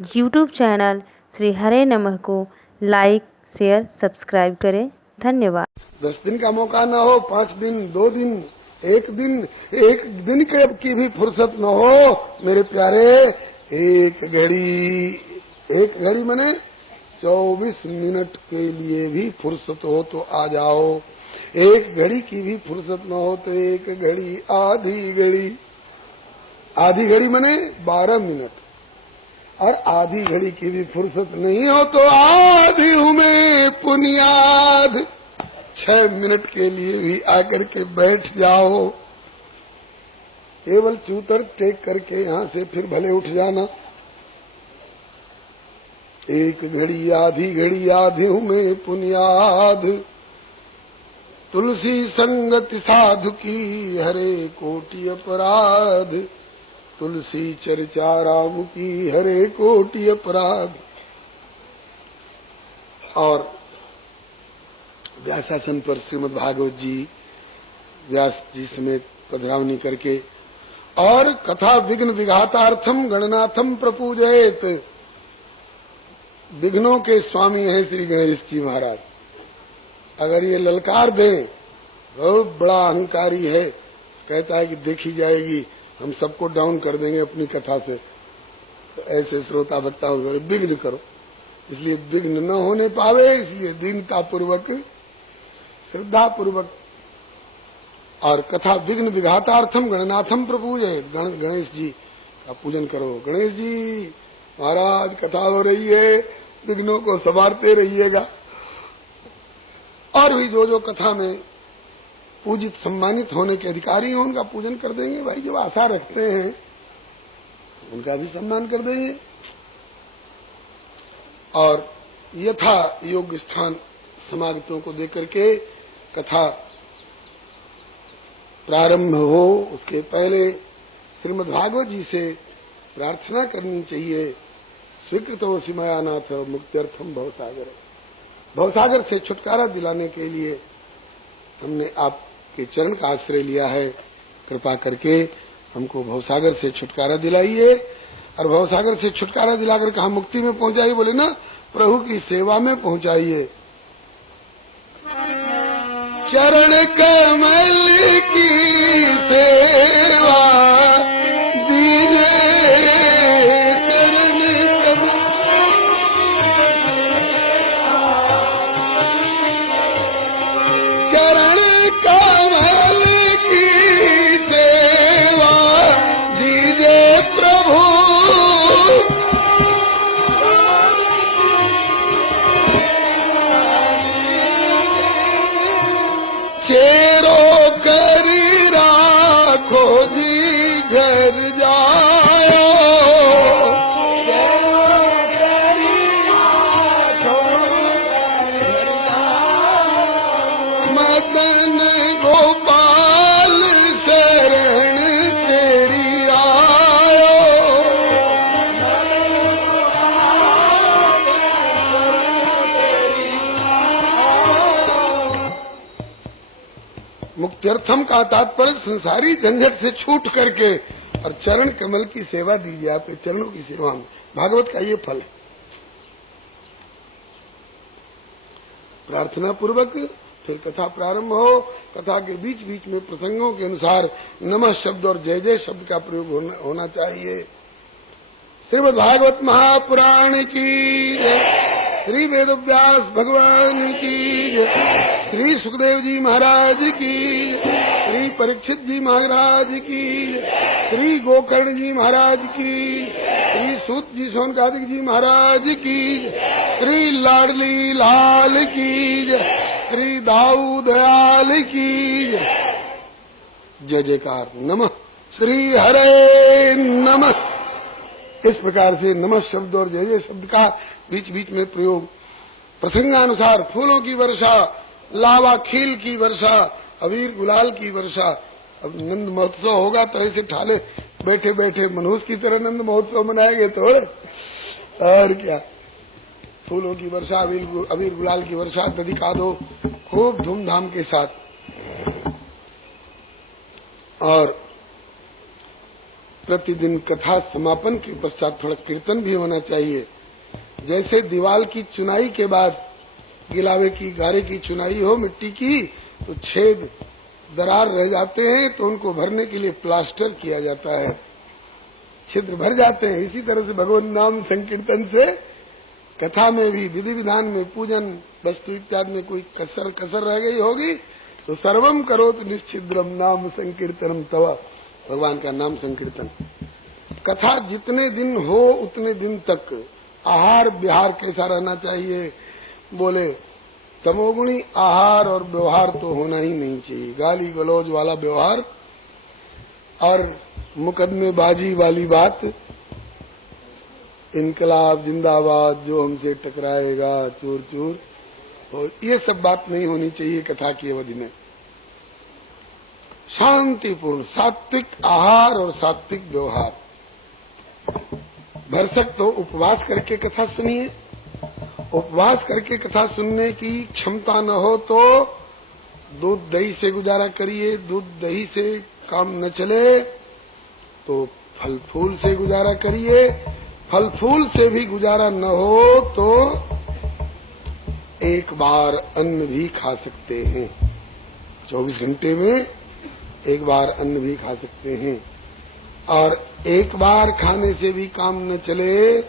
YouTube channel Shri हरे नमः को like, share, subscribe करें। धन्यवाद। 10 दिन का मौका न हो, 5 दिन, 2 दिन, एक दिन की भी फुर्सत न हो मेरे प्यारे, एक घड़ी मने 24 मिनट के लिए भी फुर्सत हो तो आ जाओ। एक घड़ी की भी फुर्सत न हो तो एक घड़ी, आधी घड़ी मने 12 मिनट, और आधी घड़ी की भी फुर्सत नहीं हो तो आधी में पुनियाद 6 मिनट के लिए भी आकर के बैठ जाओ। केवल चूतर टेक करके यहां से फिर भले उठ जाना। एक घड़ी आधी में पुनियाद, तुलसी संगति साधु की हरे कोटि अपराध, तुलसी चर्चा राम की हरे कोटि अपराध। और व्यासासन पर श्रीमद् भागवत जी व्यास जी समेत पधरावनी करके, और कथा विघ्न विघातार्थम गणनाथम प्रपूजयेत। विघ्नों के स्वामी हैं श्री गणेश जी महाराज। अगर ये ललकार दें, बहुत बड़ा अहंकारी है, कहता है कि देखी जाएगी, हम सबको डाउन कर देंगे अपनी कथा से, तो ऐसे श्रोता भक्ताओं को विघ्न करो। इसलिए विघ्न न होने पावे, इसलिए दीनता पूर्वक, श्रद्धा पूर्वक, और कथा विघ्न विघातार्थम गणनाथम प्रपूजय, गणेश जी का पूजन करो। गणेश जी महाराज कथा हो रही है, विघ्नों को संवारते रहिएगा। और भी जो कथा में पूजित सम्मानित होने के अधिकारी हैं उनका पूजन कर देंगे। भाई जो आशा रखते हैं उनका भी सम्मान कर देंगे। और यथा योग्य स्थान समागतों को देकर के कथा प्रारंभ हो, उसके पहले श्रीमद् भागवत जी से प्रार्थना करनी चाहिए। स्वीकृतो सिमयानाथ मुक्त्यर्थम भवसागर। भवसागर से छुटकारा दिलाने के लिए हमने आपके चरण का आश्रय लिया है। कृपा करके हमको भवसागर से छुटकारा दिलाइए, और भवसागर से छुटकारा दिलाकर कहाँ मुक्ति में पहुंचाइए, बोले ना, प्रभु की सेवा में पहुंचाइए। चरण कमल की सेवा दीजिए, चरण कमल, चरण कमल की सेवा दीजिए प्रभु। चेरो कर राखो जी घर जायो, चेरो कर राखो घर जायो। मदन गोपाल शरण तेरी आयो, मुक्त्यर्थम का तात्पर्य संसारी झंझट से छूट करके और चरण कमल की सेवा दीजिए। आपके चरणों की सेवा में भागवत का ये फल है। प्रार्थना पूर्वक फिर कथा प्रारंभ हो। कथा के बीच बीच में प्रसंगों के अनुसार नमः शब्द और जय जय शब्द का प्रयोग होना चाहिए। श्रीमद् भागवत महापुराण की जय, श्री वेदव्यास भगवान की जय, श्री सुखदेव जी महाराज की, श्री परीक्षित जी महाराज की, श्री गोकर्ण जी महाराज की, श्री सूत जी सोनकादिक जी महाराज की, श्री लाडली लाल की, श्री दाऊ दयाल की जय जयकार। नमः श्री हरे नमः। इस प्रकार से नमः शब्द और जय जय शब्द का बीच बीच में प्रयोग प्रसंगानुसार, फूलों की वर्षा, लावा खील की वर्षा, अबीर गुलाल की वर्षा। अब नंद महोत्सव होगा तो ऐसे ठाले बैठे बैठे मनुष्य की तरह नंद महोत्सव मनाएंगे थोड़े, और क्या। फूलों की वर्षा, अबीर गुलाल की वर्षा, दधिका दो खूब धूमधाम के साथ। और प्रतिदिन कथा समापन के पश्चात थोड़ा कीर्तन भी होना चाहिए। जैसे दीवार की चुनाई के बाद गिलावे की गारे की चुनाई हो मिट्टी की, तो छेद दरार रह जाते हैं, तो उनको भरने के लिए प्लास्टर किया जाता है, छिद्र भर जाते हैं। इसी तरह से भगवान नाम संकीर्तन से कथा में भी विधि विधान में पूजन वस्तु इत्यादि में कोई कसर रह गई होगी तो सर्वम करोत निश्चिद्रम नाम संकीर्तनम तव, भगवान का नाम संकीर्तन। कथा जितने दिन हो उतने दिन तक आहार विहार कैसा रहना चाहिए? बोले तमोगुणी आहार और व्यवहार तो होना ही नहीं चाहिए। गाली गलौज वाला व्यवहार और मुकदमेबाजी वाली बात, इनकलाब जिंदाबाद, जो हमसे टकराएगा चूर चूर, और ये सब बात नहीं होनी चाहिए कथा की अवधि में। शांतिपूर्ण सात्विक आहार और सात्विक व्यवहार। भरसक तो उपवास करके कथा सुनिए। उपवास करके कथा सुनने की क्षमता न हो तो दूध दही से गुजारा करिए। दूध दही से काम न चले तो फल फूल से गुजारा करिए। फल फूल से भी गुजारा न हो तो एक बार अन्न भी खा सकते हैं। 24 घंटे में एक बार अन्न भी खा सकते हैं। और एक बार खाने से भी काम न चले,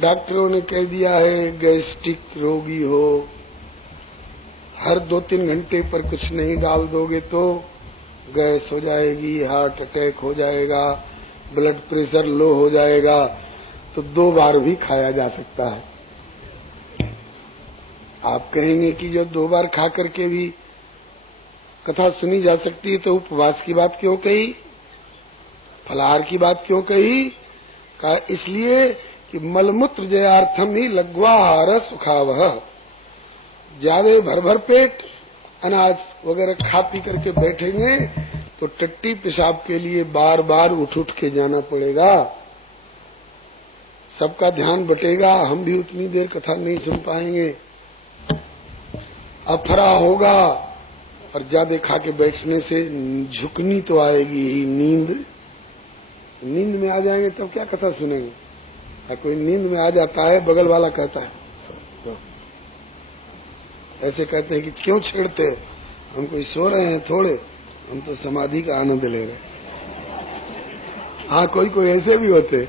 डॉक्टरों ने कह दिया है गैस्ट्रिक रोगी हो, हर 2-3 घंटे पर कुछ नहीं डाल दोगे तो गैस हो जाएगी, हार्ट अटैक हो जाएगा, ब्लड प्रेशर लो हो जाएगा, तो 2 बार भी खाया जा सकता है। आप कहेंगे कि जो 2 बार खा करके भी कथा सुनी जा सकती है तो उपवास की बात क्यों कही, फलाहार की बात क्यों कही? कहा इसलिए कि मलमूत्र जयार्थम ही लघ्वाहार सुखावह। ज्यादा भर पेट अनाज वगैरह खा पी करके बैठेंगे तो टट्टी पेशाब के लिए बार बार उठ के जाना पड़ेगा, सबका ध्यान बटेगा, हम भी उतनी देर कथा नहीं सुन पाएंगे, अफरा होगा। और ज्यादा खा के बैठने से झुकनी तो आएगी ही, नींद में आ जाएंगे तब क्या कथा सुनेंगे? या कोई नींद में आ जाता है, बगल वाला कहता है तो ऐसे कहते हैं कि क्यों छेड़ते, हम कोई सो रहे हैं थोड़े, हम तो समाधि का आनंद ले रहे। हाँ, कोई ऐसे भी होते,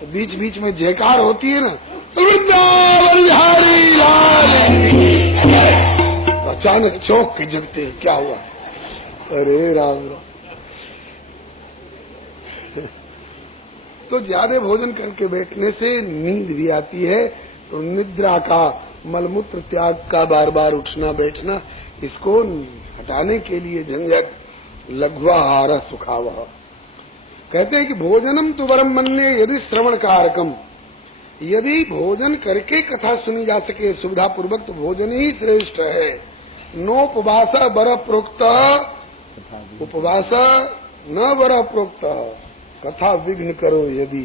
तो बीच बीच में जयकार होती है ना, वृंदावन बिहारी लाल, अचानक चौंक के जगते हैं, क्या हुआ? अरे राम राम। तो ज्यादा भोजन करके बैठने से नींद भी आती है, तो निद्रा का, मलमूत्र त्याग का बार बार उठना बैठना, इसको हटाने के लिए झंझट लघ्वाहार सुखावह। कहते हैं कि भोजनम तो वरम मन्ये यदि श्रवण कारकम, यदि भोजन करके कथा सुनी जा सके सुविधा पूर्वक तो भोजन ही श्रेष्ठ है। नोपवास वर प्रोक्त, उपवास न वर प्रोक्त। कथा विघ्न करो, यदि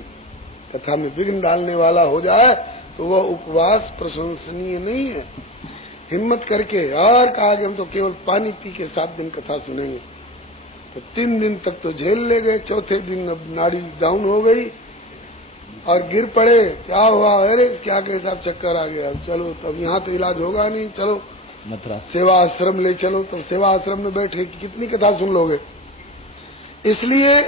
कथा में विघ्न डालने वाला हो जाए तो वह उपवास प्रशंसनीय नहीं है। हिम्मत करके, और कहा कि हम तो केवल पानी पी के 7 दिन कथा सुनेंगे, तो 3 दिन तक तो झेल ले गए, चौथे दिन अब नाड़ी डाउन हो गई और गिर पड़े। क्या हुआ? अरे क्या के साहब चक्कर आ गया, चलो तब यहाँ तो इलाज होगा नहीं, चलो मथुरा सेवा आश्रम ले चलो। तो सेवा आश्रम में बैठे कितनी कथा सुन लोगे? इसलिए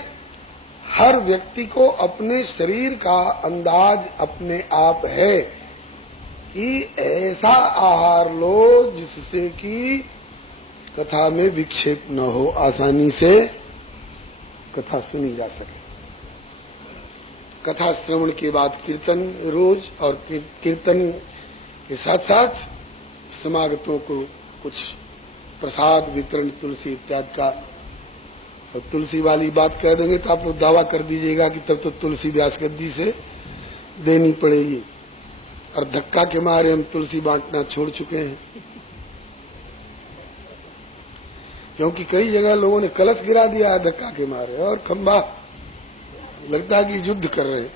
हर व्यक्ति को अपने शरीर का अंदाज अपने आप है कि ऐसा आहार लो जिससे कि कथा में विक्षेप न हो, आसानी से कथा सुनी जा सके। कथा श्रवण के बाद कीर्तन रोज, और कीर्तन के साथ साथ समागतों को कुछ प्रसाद वितरण तुलसी इत्यादि का। और तुलसी वाली बात कह देंगे तो आप लोग दावा कर दीजिएगा कि तब तो तुलसी व्यास गद्दी से देनी पड़ेगी, और धक्का के मारे हम तुलसी बांटना छोड़ चुके हैं। क्योंकि कई जगह लोगों ने कलश गिरा दिया है धक्का के मारे, और खंबा लगता है कि युद्ध कर रहे हैं।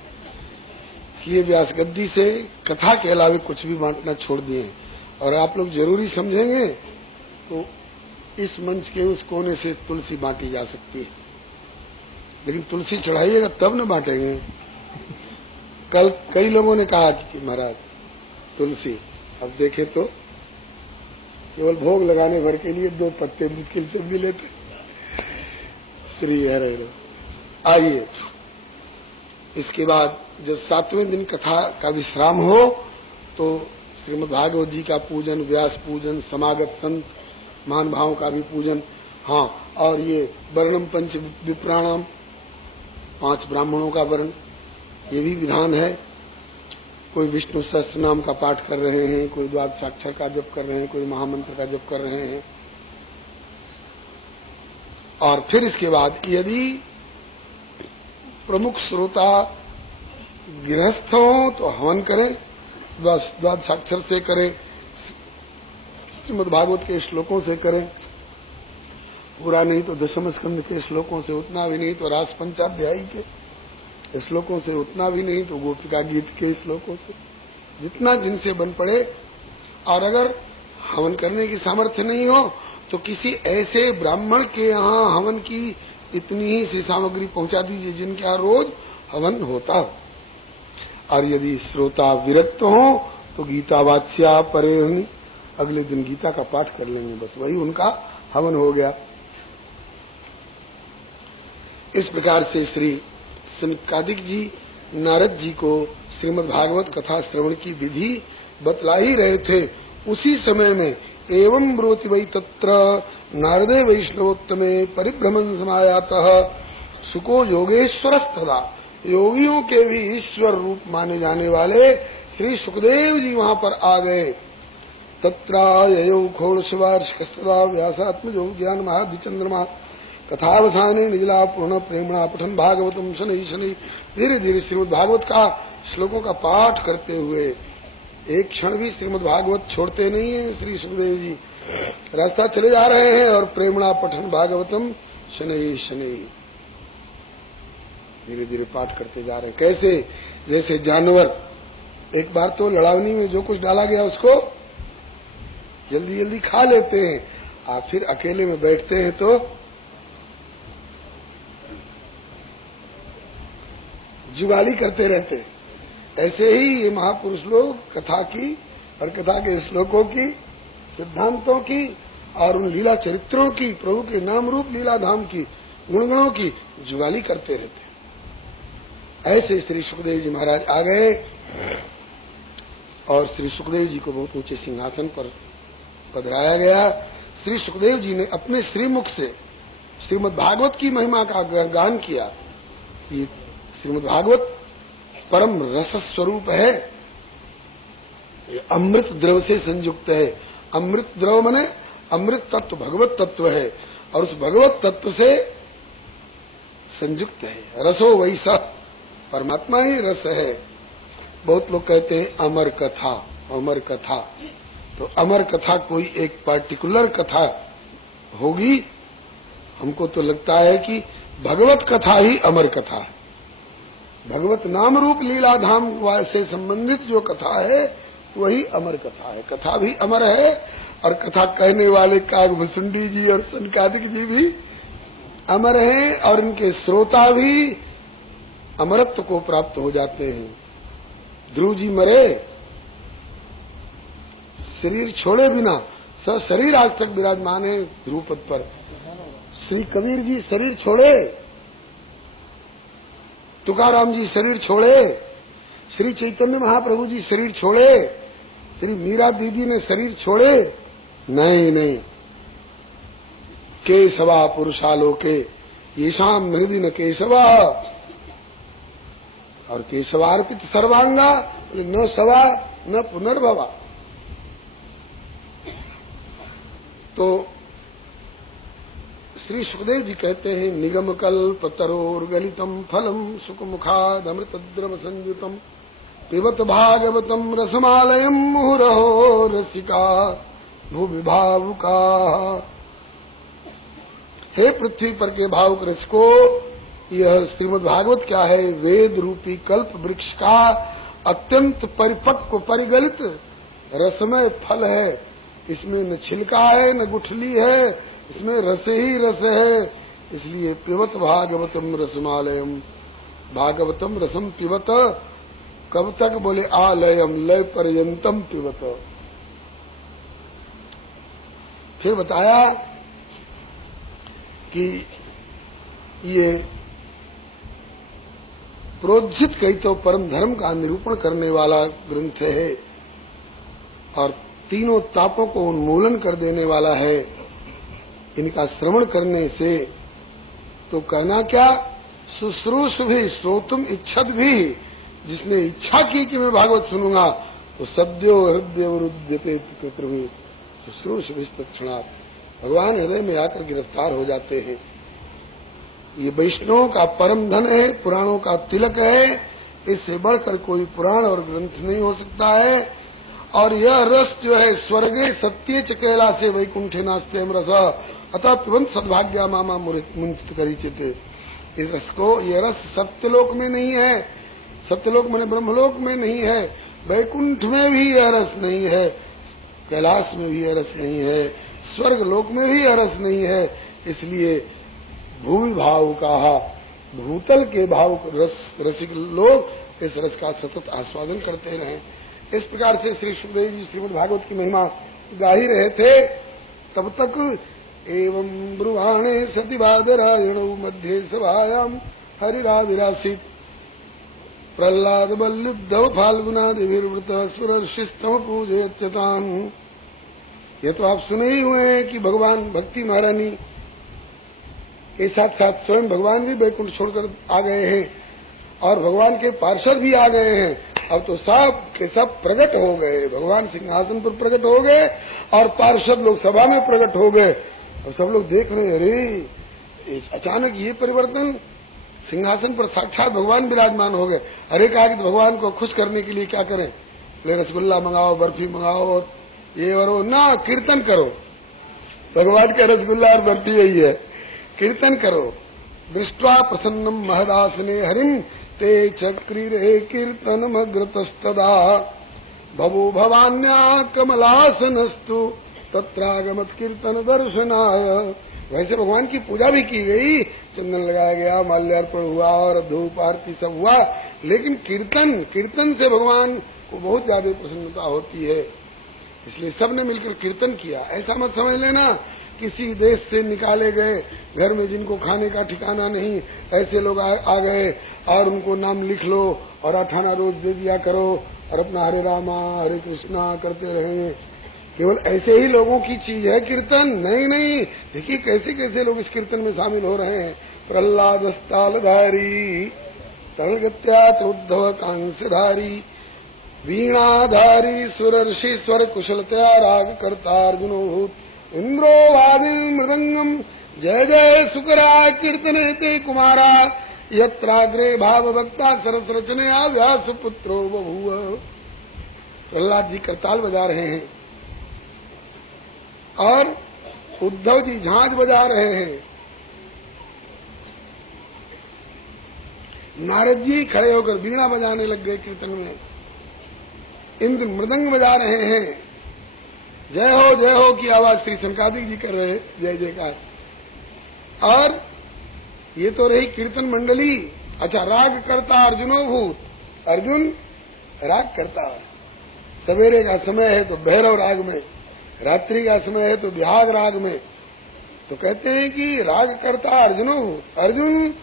इसलिए व्यास गद्दी से कथा के अलावे कुछ भी बांटना छोड़ दिए हैं। और आप लोग जरूरी समझेंगे तो इस मंच के उस कोने से तुलसी बांटी जा सकती है। लेकिन तुलसी चढ़ाइएगा तब न बांटेंगे। कल कई लोगों ने कहा कि महाराज तुलसी, अब देखें तो केवल भोग लगाने भर के लिए 2 पत्ते मुश्किल से मिले थे। श्री हरे। आइए, इसके बाद जब 7वें दिन कथा का विश्राम हो तो श्रीमद् भागवत जी का पूजन, व्यास पूजन, समागत संत महानुभावों का भी पूजन। हाँ, और ये वर्णम पंच विप्राणाम, 5 ब्राह्मणों का वर्ण, ये भी विधान है। कोई विष्णु सहस्त्र नाम का पाठ कर रहे हैं, कोई द्वादशाक्षर का जप कर रहे हैं, कोई महामंत्र का जप कर रहे हैं। और फिर इसके बाद यदि प्रमुख श्रोता गृहस्थ हो तो हवन करें, द्वादशाक्षर से करें, श्रीमद् भागवत के श्लोकों से करें, पूरा नहीं तो दशम स्कंद के श्लोकों से, उतना भी नहीं तो रास पंचाध्यायी के श्लोकों से, उतना भी नहीं तो गोपिका गीत के श्लोकों से, जितना जिनसे बन पड़े। और अगर हवन करने की सामर्थ्य नहीं हो तो किसी ऐसे ब्राह्मण के यहाँ हवन की इतनी ही सी सामग्री पहुंचा दीजिए जिनके यहाँ रोज हवन होता हो। और यदि श्रोता विरक्त हो तो गीता वाच्या परे, अगले दिन गीता का पाठ कर लेंगे, बस वही उनका हवन हो गया। इस प्रकार से श्री सनकादिक जी नारद जी को श्रीमद् भागवत कथा श्रवण की विधि बतला ही रहे थे। उसी समय में एवं ब्रोति वै तत्र नारदे वैष्णवोत्तमे परिभ्रमण समायातः सुको योगेश्वरस्तदा, योगियों के भी ईश्वर रूप माने जाने वाले श्री सुखदेव जी वहां पर आ गए। तत्राययौ खोड़शिवार्षकस्तदा व्यासात्मजो ज्ञान महाधिचंद्रमा कथावसाने निजला पूर्ण प्रेमणा पठन भागवतम शनै शनै। धीरे धीरे श्रीमद् भागवत का श्लोकों का पाठ करते हुए एक क्षण भी श्रीमद् भागवत छोड़ते नहीं है श्री सुखदेव जी। रास्ता चले जा रहे हैं और प्रेमणा पठन भागवतम शनै शनै, धीरे धीरे पाठ करते जा रहे हैं। कैसे? जैसे जानवर, एक बार तो लड़ावनी में जो कुछ डाला गया उसको जल्दी जल्दी खा लेते हैं, आप फिर अकेले में बैठते हैं तो जुगाली करते रहते हैं। ऐसे ही ये महापुरुष लोग कथा की और कथा के श्लोकों की, सिद्धांतों की और उन लीला चरित्रों की, प्रभु के नाम रूप लीला धाम की, गुणगणों की जुगाली करते रहते हैं। ऐसे श्री सुखदेव जी महाराज आ गए और श्री सुखदेव जी को बहुत ऊंचे सिंहासन पर पधराया गया। श्री सुखदेव जी ने अपने श्रीमुख से श्रीमद् भागवत की महिमा का गान किया। ये श्रीमद् भागवत परम रस स्वरूप है, अमृत द्रव से संयुक्त है। अमृत द्रव माने अमृत तत्व भगवत तत्व है और उस भगवत तत्व से संयुक्त है। रसो वैसा, परमात्मा ही रस है। बहुत लोग कहते हैं अमर कथा, अमर कथा, तो अमर कथा कोई एक पार्टिकुलर कथा होगी। हमको तो लगता है कि भगवत कथा ही अमर कथा है। भगवत नाम रूप लीला धाम से संबंधित जो कथा है वही अमर कथा है। कथा भी अमर है और कथा कहने वाले कागभूषुंडी जी और सनकादिक जी भी अमर हैं और इनके श्रोता भी अमरत्व को प्राप्त हो जाते हैं। ध्रुव जी मरे, शरीर छोड़े बिना शरीर आज तक विराजमान है ध्रुव पद पर। श्री कबीर जी शरीर छोड़े, तुकाराम जी शरीर छोड़े, श्री चैतन्य महाप्रभु जी शरीर छोड़े, श्री मीरा दीदी ने शरीर छोड़े, नहीं, केशवा पुरुषालोके येषाम हृदि न केशवा, और केशवार्पित सर्वांगा न सवा न पुनर्भवा। तो श्री सुखदेव जी कहते हैं, निगम कल्प तरोर्गलितम फलम सुखमुखाद अमृत द्रव संयुतम पिबत भागवतम रसमालयम मुहुरहो रसिका भूवि भावुका। हे पृथ्वी पर के भावुक रसिको, यह श्रीमद् भागवत क्या है? वेद रूपी कल्प वृक्ष का अत्यंत परिपक्व परिगलित रसमय फल है। इसमें न छिलका है न गुठली है, इसमें रस ही रस है। इसलिए पिबत भागवतम रसमालयम, भागवतम रसम पिबत, कब तक बोले आलयम लय पर्यंतम पिबत। फिर बताया कि ये प्रोज्झित कही तो परम धर्म का निरूपण करने वाला ग्रंथ है और तीनों तापों को उन्मूलन कर देने वाला है। इनका श्रवण करने से तो कहना क्या, शुश्रूष भी श्रोतुम इच्छत भी, जिसने इच्छा की कि मैं भागवत सुनूंगा तो सद्यो हृदय रुद्यते प्रभु शुश्रूष भी तत्क्षणात्, भगवान हृदय में आकर गिरफ्तार हो जाते हैं। ये वैष्णवों का परम धन है, पुराणों का तिलक है, इससे बढ़कर कोई पुराण और ग्रंथ नहीं हो सकता है। और यह रस जो है स्वर्गे सत्य च कैलासे वैकुंठे नास्ते रस अतः पिबंत सद्भाग्या मामा मुंचित करिचिते। इस रस को, यह रस सत्यलोक में नहीं है, सत्यलोक माने ब्रह्मलोक में नहीं है, वैकुंठ में भी यह रस नहीं है, कैलाश में भी यह रस नहीं है, स्वर्ग लोक में भी यह रस नहीं है। इसलिए भूमि भाव कहा, भूतल के भाव रसिक लोग इस रस का सतत आस्वादन करते रहे। इस प्रकार से श्री सुखदेव जी श्रीमद् भागवत की महिमा गा ही रहे थे। तब तक एवं ब्रुवाणे सतिवादरायण मध्य सभायाम हरिराविरासित प्रहलाद बल्लुद्धव फाल्गुनादिभिर्वृत सुरर्षिस्तम पूजयच्यतान्। ये तो आप सुने ही हुए हैं कि भगवान भक्ति महारानी के साथ साथ स्वयं भगवान भी वैकुंठ छोड़कर आ गए हैं और भगवान के पार्षद भी आ गए हैं। अब तो सब के सब प्रकट हो गए, भगवान सिंहासन पर प्रकट हो गए और पार्षद लोग सभा में प्रकट हो गए और सब लोग देख रहे हैं, अरे अचानक ये परिवर्तन, सिंहासन पर साक्षात भगवान विराजमान हो गए। अरे कहा कि भगवान को खुश करने के लिए क्या करें, ले रसगुल्ला मंगाओ, बर्फी मंगाओ और ये और वो, ना कीर्तन करो। भगवान का रसगुल्ला और बर्फी यही है, कीर्तन करो। दृष्ट्वा प्रसन्नम महदासने हरिम ते चक्रीरे कीर्तनमग्रतस्तदा भवो भवान्या कमलासनस्तु तत्रागमत कीर्तन दर्शनाय। वैसे भगवान की पूजा भी की गई, चंदन लगाया गया, माल्यार्पण हुआ और धूप आरती सब हुआ, लेकिन कीर्तन से भगवान को बहुत ज्यादा प्रसन्नता होती है। इसलिए सबने मिलकर कीर्तन किया। ऐसा मत समझ लेना किसी देश से निकाले गए, घर में जिनको खाने का ठिकाना नहीं, ऐसे लोग आ गए और उनको नाम लिख लो और 18 रोज दे दिया करो और अपना हरे रामा हरे कृष्णा करते रहेंगे। केवल ऐसे ही लोगों की चीज है कीर्तन, नहीं। देखिए कैसे कैसे लोग इस कीर्तन में शामिल हो रहे हैं। प्रहलाद तालधारी तड़गत्या चौद्धव कांस्यधारी वीणाधारी सुरर्षि स्वर कुशलतया राग करता अर्जुनोभूत इंद्रो वादी मृदंगम जय जय सुकरा कीर्तने ते कुमारा यत्राग्रे भाव भक्ता सरस रचनया व्यास पुत्रो बभूव। प्रहलाद जी करताल बजा रहे हैं और उद्धव जी झांझ बजा रहे हैं, नारद जी खड़े होकर वीणा बजाने लग गए कीर्तन में, इंद्र मृदंग बजा रहे हैं, जय हो की आवाज श्री सनकादिक जी कर रहे हैं, जय जयकार। और ये तो रही कीर्तन मंडली। अच्छा, राग करता अर्जुनोभूत, अर्जुन राग करता। सवेरे का समय है तो भैरव राग में, रात्रि का समय है तो विहाग राग में। तो कहते हैं कि राग करता अर्जुनोभूत, अर्जुन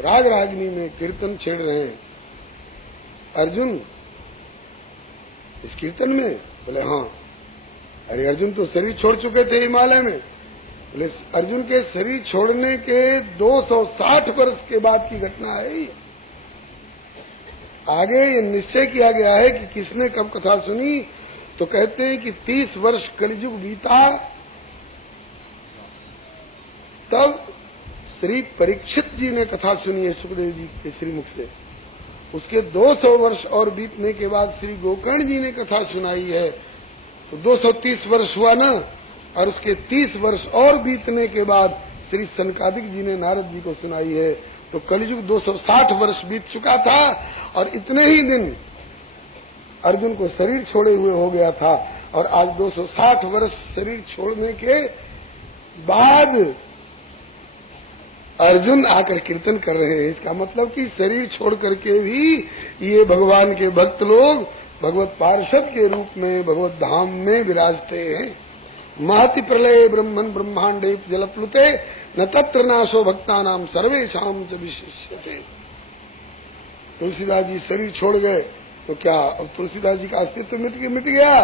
राग रागनी में कीर्तन छेड़ रहे हैं। अर्जुन इस कीर्तन में? बोले हाँ। अरे अर्जुन तो शरीर छोड़ चुके थे हिमालय में। बोले अर्जुन के शरीर छोड़ने के 260 वर्ष के बाद की घटना है। आगे ये निश्चय किया गया है कि किसने कब कथा सुनी, तो कहते हैं कि 30 वर्ष कलियुग बीता, तब श्री परीक्षित जी ने कथा सुनी है सुखदेव जी के श्रीमुख से। उसके 200 वर्ष और बीतने के बाद श्री गोकर्ण जी ने कथा सुनाई है, तो 230 वर्ष हुआ ना। और उसके 30 वर्ष और बीतने के बाद श्री सनकादिक जी ने नारद जी को सुनाई है। तो कलियुग 260 वर्ष बीत चुका था और इतने ही दिन अर्जुन को शरीर छोड़े हुए हो गया था। और आज 260 वर्ष शरीर छोड़ने के बाद अर्जुन आकर कीर्तन कर रहे हैं। इसका मतलब कि शरीर छोड़ करके भी ये भगवान के भक्त लोग भगवत पार्षद के रूप में भगवत धाम में विराजते हैं। महति प्रलय ब्रह्मन ब्रह्मांडे जलप्लुते न तत्र नाशो भक्तानाम सर्वेषां च विशिष्यते। तुलसीदास जी शरीर छोड़ गए तो क्या अब तुलसीदास जी का अस्तित्व मिट गया?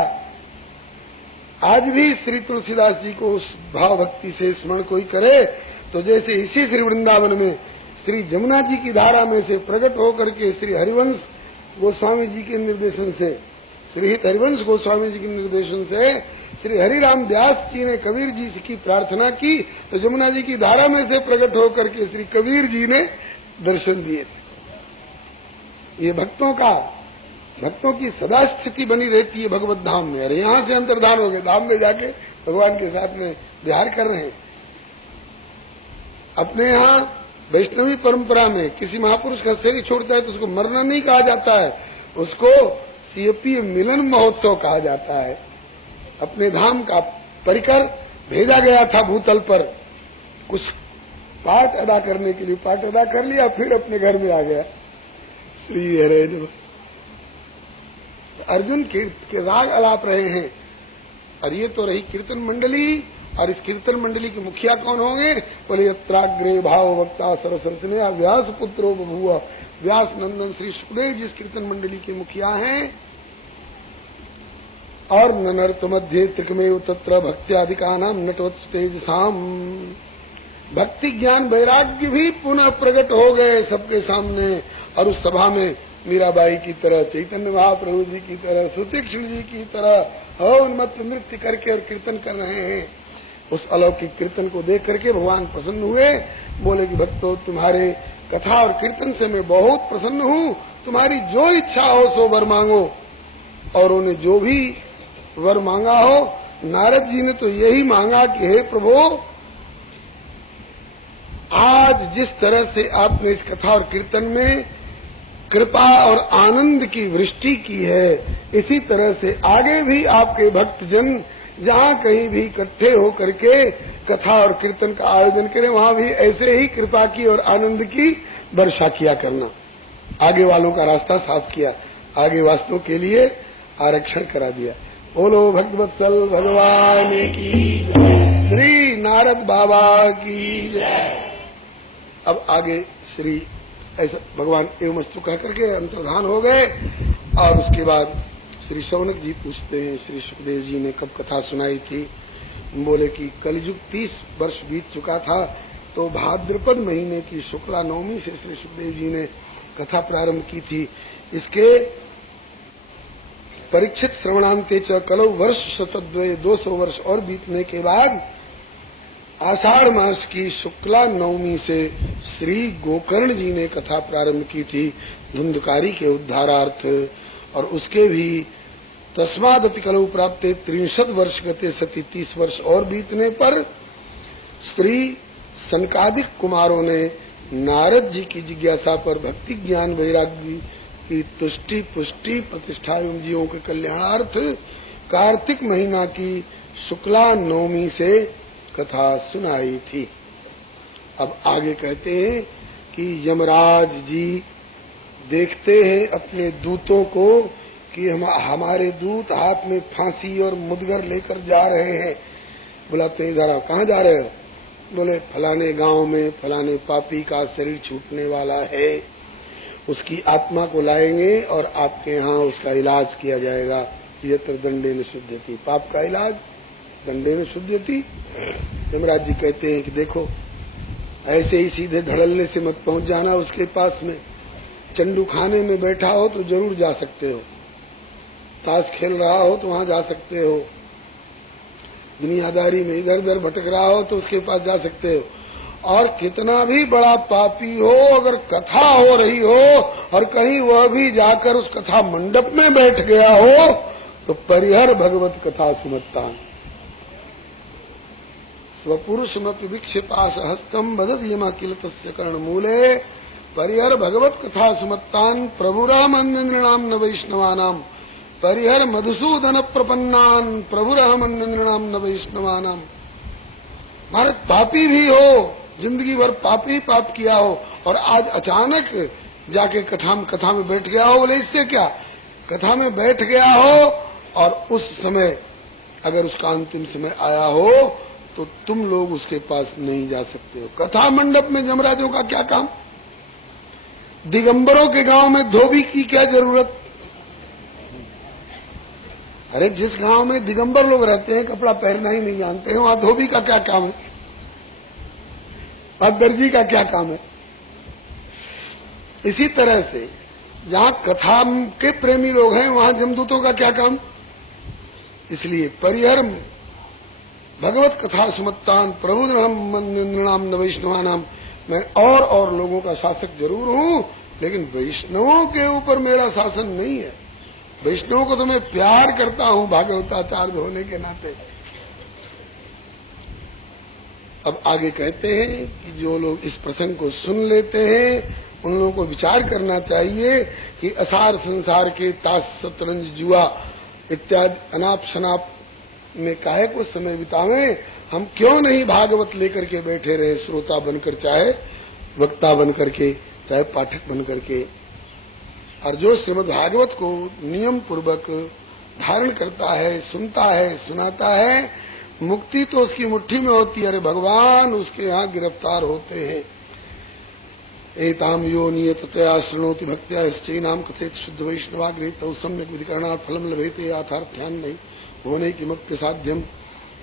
आज भी श्री तुलसीदास जी को उस भाव भक्ति से स्मरण कोई करे तो जैसे इसी श्री वृंदावन में श्री जमुना जी की धारा में से प्रकट होकर के श्री हरिवंश गोस्वामी जी के निर्देशन से, श्री हरिवंश गोस्वामी जी के निर्देशन से श्री हरिराम व्यास जी ने कबीर जी की प्रार्थना की तो जमुना जी की धारा में से प्रकट होकर के श्री कबीर जी ने दर्शन दिए थे। ये भक्तों की सदा स्थिति बनी रहती है भगवत धाम में। अरे यहां से अंतर्धान हो गए, धाम में जाके भगवान के साथ में विहार कर रहे हैं। अपने यहाँ वैष्णवी परंपरा में किसी महापुरुष का शरीर छोड़ता है तो उसको मरना नहीं कहा जाता है, उसको सीएपी मिलन महोत्सव कहा जाता है। अपने धाम का परिकर भेजा गया था भूतल पर कुछ पाठ अदा करने के लिए, पाठ अदा कर लिया फिर अपने घर में आ गया। श्री हरे नमः। अर्जुन के राग अलाप रहे हैं। और ये तो रही कीर्तन मंडली, और इस कीर्तन मंडली के मुखिया कौन होंगे? बोले यत्राग्रे भाव वक्ता सरसरसने व्यास पुत्रो बभूव। व्यास नंदन श्री सुखदेव जिस कीर्तन मंडली के मुखिया हैं। और ननर्त मध्य त्रिकमेव तत्र भक्त्यादिकानाम नटवत् तेजसाम। भक्ति ज्ञान वैराग्य भी पुनः प्रकट हो गए सबके सामने। और उस सभा में मीराबाई की तरह, चैतन्य महाप्रभु जी की तरह, सुतीक्ष्ण जी की तरह उन्मत्त नृत्य करके और कीर्तन कर रहे हैं। उस अलौकिक कीर्तन को देख करके भगवान प्रसन्न हुए। बोले कि भक्तों, तुम्हारे कथा और कीर्तन से मैं बहुत प्रसन्न हूँ, तुम्हारी जो इच्छा हो सो वर मांगो। और उन्हें जो भी वर मांगा हो, नारद जी ने तो यही मांगा कि हे प्रभु, आज जिस तरह से आपने इस कथा और कीर्तन में कृपा और आनंद की वृष्टि की है, इसी तरह से आगे भी आपके भक्तजन जहां कहीं भी इकट्ठे होकर के कथा और कीर्तन का आयोजन करें, वहां भी ऐसे ही कृपा की और आनंद की वर्षा किया करना। आगे वालों का रास्ता साफ किया, आगे वास्तव के लिए आरक्षण करा दिया। बोलो भक्तवत्सल भगवान की, श्री नारद बाबा की जय। अब आगे श्री ऐसा भगवान एवमस्तु कह करके अंतर्धान हो गए। और उसके बाद श्री शौनक जी पूछते हैं, श्री सुखदेव जी ने कब कथा सुनाई थी? बोले कि कलयुग 30 वर्ष बीत चुका था, तो भाद्रपद महीने की शुक्ला नवमी से श्री सुखदेव जी ने कथा प्रारंभ की थी। इसके परीक्षित श्रवणांते च कलौ वर्ष शतद्वय 200 वर्ष और बीतने के बाद आषाढ़ मास की शुक्ला नवमी से श्री गोकर्ण जी ने कथा प्रारंभ की थी धुंधकारी के उद्धारार्थ। और उसके भी तस्मादपि कलौ प्राप्ते 63 वर्ष गते सती 30 वर्ष और बीतने पर श्री सनकादिक कुमारों ने नारद जी की जिज्ञासा पर भक्ति ज्ञान वैराग्य की तुष्टि पुष्टि प्रतिष्ठा एवं जीवों के कल्याणार्थ कार्तिक महीना की शुक्ला नवमी से कथा सुनाई थी। अब आगे कहते हैं कि यमराज जी देखते हैं अपने दूतों को कि हमारे दूत हाथ में फांसी और मुदगर लेकर जा रहे हैं। बुलाते हैं, इधर आओ। कहाँ जा रहे हो? बोले फलाने गांव में फलाने पापी का शरीर छूटने वाला है, उसकी आत्मा को लाएंगे और आपके यहाँ उसका इलाज किया जाएगा। यत्र दंडेन शुद्धति, पाप का इलाज दंडेन शुद्धति। यमराज जी कहते हैं कि देखो, ऐसे ही सीधे धड़ल्ले से मत पहुंच जाना उसके पास में। चंडू खाने में बैठा हो तो जरूर जा सकते हो, ताश खेल रहा हो तो वहां जा सकते हो, दुनियादारी में इधर उधर भटक रहा हो तो उसके पास जा सकते हो। और कितना भी बड़ा पापी हो, अगर कथा हो रही हो और कहीं वह भी जाकर उस कथा मंडप में बैठ गया हो तो परिहर भगवत कथा सुमत्ता। स्वपुरुषमपि विक्षिपास हस्तम बदत यमा किल तस्य कर्ण मूले परिहर भगवत कथा सुमत्तान प्रभुरामन्यनृणाम न वैष्णवानाम परिहर मधुसूदन प्रपन्नान प्रभुरामन्यनृणाम न वैष्णवानाम। महाराज पापी भी हो जिंदगी भर पाप ही पाप किया हो और आज अचानक जाके कथा में बैठ गया हो, बोले इससे क्या, कथा में बैठ गया हो और उस समय अगर उसका अंतिम समय आया हो तो तुम लोग उसके पास नहीं जा सकते हो। कथा मंडप में जमराजों का क्या काम, दिगंबरों के गांव में धोबी की क्या जरूरत। अरे जिस गांव में दिगंबर लोग रहते हैं, कपड़ा पहनना ही नहीं जानते हैं, वहां धोबी का क्या काम है, वहां दर्जी का क्या काम है। इसी तरह से जहां कथा के प्रेमी लोग हैं वहां जमदूतों का क्या काम। इसलिए परिहर भगवत कथा सुमत्तान प्रभु नृणाम न वैष्णवानाम, मैं और लोगों का शासक जरूर हूं, लेकिन वैष्णवों के ऊपर मेरा शासन नहीं है। वैष्णवों को तो मैं प्यार करता हूं भागवताचार्य होने के नाते। अब आगे कहते हैं कि जो लोग इस प्रसंग को सुन लेते हैं उन लोगों को विचार करना चाहिए कि असार संसार के ताश शतरंज जुआ इत्यादि अनाप शनाप में काहे को समय बितावें, हम क्यों नहीं भागवत लेकर के बैठे रहे, श्रोता बनकर, चाहे वक्ता बनकर के, चाहे पाठक बनकर के। और जो श्रीमद् भागवत को नियम पूर्वक धारण करता है, सुनता है, सुनाता है, मुक्ति तो उसकी मुट्ठी में होती है। अरे भगवान उसके यहाँ गिरफ्तार होते हैं। एताम यो नियततया शृणोति भक्त्या श्चैनाम कथेत शुद्ध वैष्णवाग्रे तौ सम्यक विधिकरणात् फलम लभेते याथार्थ्यान नहीं होने की मुक्ति साध्यम।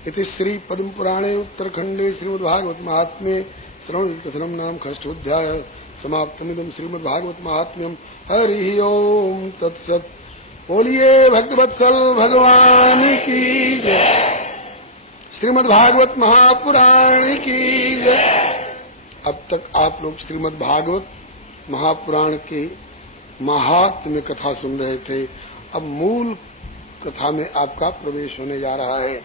इति श्री पद्म पुराणे उत्तरखंडे श्रीमद्भागवत महात्म्ये श्रवण कथनम नाम षष्ठोऽध्याय समाप्तमिदं श्रीमद्भागवत महात्म्यम। हरि ओम तत्सत। बोलिए भक्तवत्सल भगवान की जय, श्रीमद्भागवत महापुराण की जय। अब तक आप लोग श्रीमद् भागवत महापुराण के महात्म्य कथा सुन रहे थे। अब मूल कथा में आपका प्रवेश होने जा रहा है।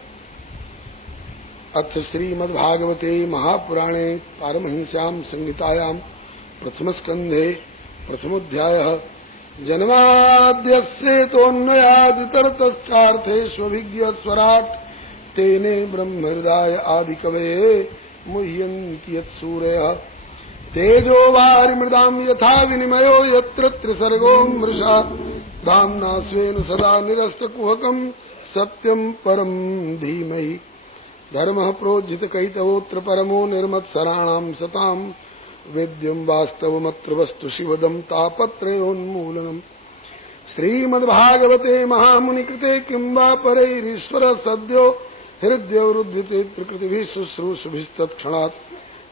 अथ श्रीमद् भागवते महापुराणे पारमहंस्याम संहितायाम प्रथम स्कंधे प्रथमोध्यायः जन्माद्यस्य तोन्नयादितरतश्चार्थेष्वभिज्ञ स्वराट् तेने ब्रह्म हृदय आदिकवये मुह्यन्ति यत्सूरयः तेजो वारिमृदाम् यथा विनिमयो यत्र त्रिसर्गो मृषा धाम्ना स्वेन सदा निरस्तकुहकम् सत्यम् परम् धीमहि। धर्मः प्रोज्झितकैतवोऽत्र परमो निर्मत्सराणाम् सताम् वेद्यम् वास्तवमत्र वस्तु शिवदम् तापत्रयोन्मूलनम्। श्रीमद्भागवते महामुनिकृते किं वा परैरीश्वर सद्यो हृद्यवरुध्यते प्रकृतिभिः शुश्रूषुभिस्तत्क्षणात्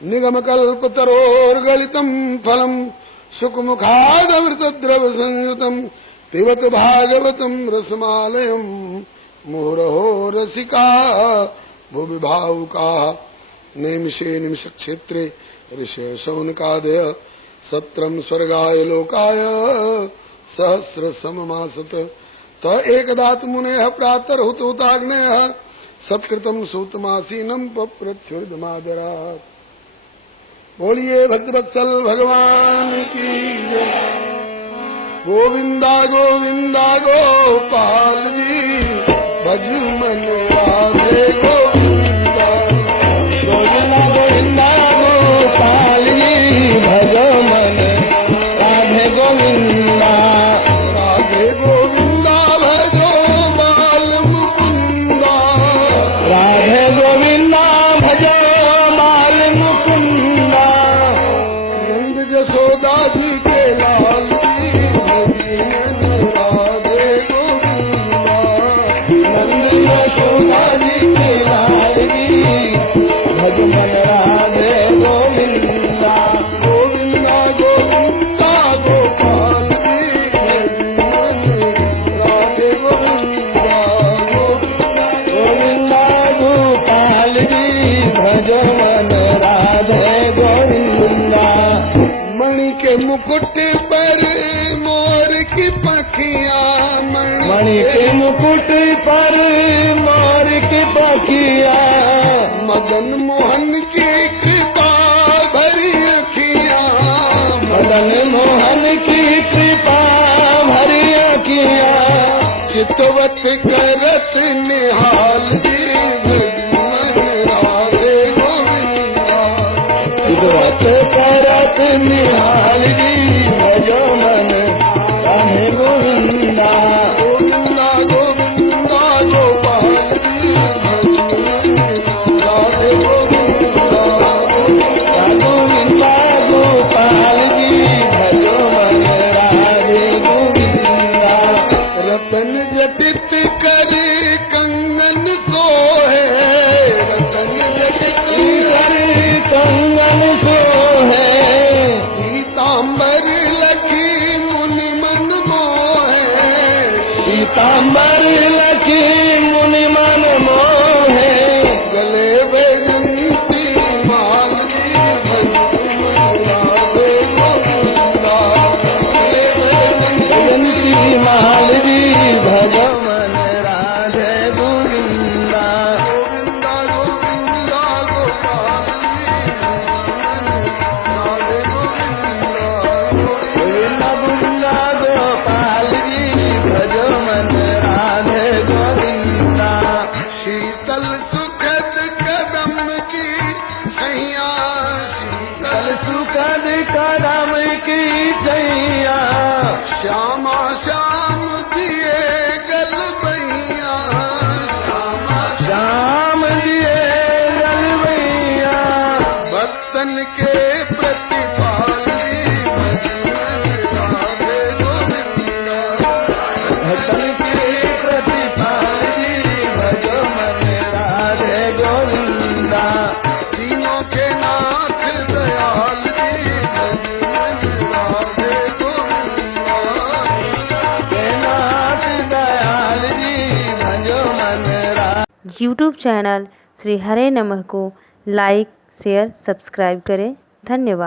निगमकल्पतरोर्गलितम् फलम् सुखमुखादमृतद्रवसंयुतम् पिबत भागवतम् रसमालयम् मुहुरहो रसिकाः भुवि भावुकाः। नैमिषे निमिषक्षेत्रे ऋषयशौनकादय सत्रम् स्वर्गाय लोकाय सहस्रसममासत। त एकदातु मुनेः प्रातर्हुतहुताग्नेयः सत्कृतम् सूतमासीनम् पप्रच्छुर्दमादरात्। बोलिए भक्तवत्सल भगवान की जय। गोविंदा गोविंदा गोपाल जी भज मन राधे गोविंदा। गोविंदा गोविंदा गोपाल जी भज मन राधे गोविंदा। राधे गोविंदा भजो बाल मुकुंदा। राधे गोविंदा भजो बाल मुकुंदा। नंद जसोदा जी के लाल जी भज मन राधे गोविंदा। नंद जसोदा जी के लाल जी भज मन राधे गोविंदा। गोविंदा गोविंदा गोपाल जी भज मन राधे गोविंदा। गोविंदा गोपाल जी भज मन राधे गोविंदा। मणि के मुकुट पर मोर की पखियां। मणि के मुकुट पर मोर की पखियां। मदन मोहन की कृपा भरी अखियां। मदन मोहन की कृपा भरी अखियां। चितवत करत निहाल जी भज मन राधे गोविंदा। नाथ करत निहाल जी भजो मन राधे गोविंदा गोविंदा गोविंदा गोपाल जी भजो मन राधे गोविंदा गोविंदा गोपाल जी भजो मन राधे गोविंदा रतन जटित करे कंगन सोहे रतन जटित करे कंगन सोहे पीताम्बर लखी मुनि मन मोहे पीताम्बर लखी मुनि मन मोहे गले बैजंती माल जी भजो मन राधे गोविंदा गले जयंती माल जी भजो मन राधे गोविंदा गोविंदा गोविंदा गोपाल जी गोविंदा गोपाल जी भजो मन राधे गोविंदा शीतल सुखद कदम की छैया शीतल सुखद कदम की छैया श्यामा श्याम दिए गल बहिया श्यामा श्याम दिए जलवैया भक्तन के प्रतिपाल जी भजन राधे गोविंदा भक्तन के प्रतिपाल जी भजो मन राधे गोविंदा तीनों के नाथ दयाल जी भजन राधे गोविंदा नाथ दयाल जी भजो मन राधे यूट्यूब चैनल श्री हरे नमः को लाइक शेयर सब्सक्राइब करें। धन्यवाद।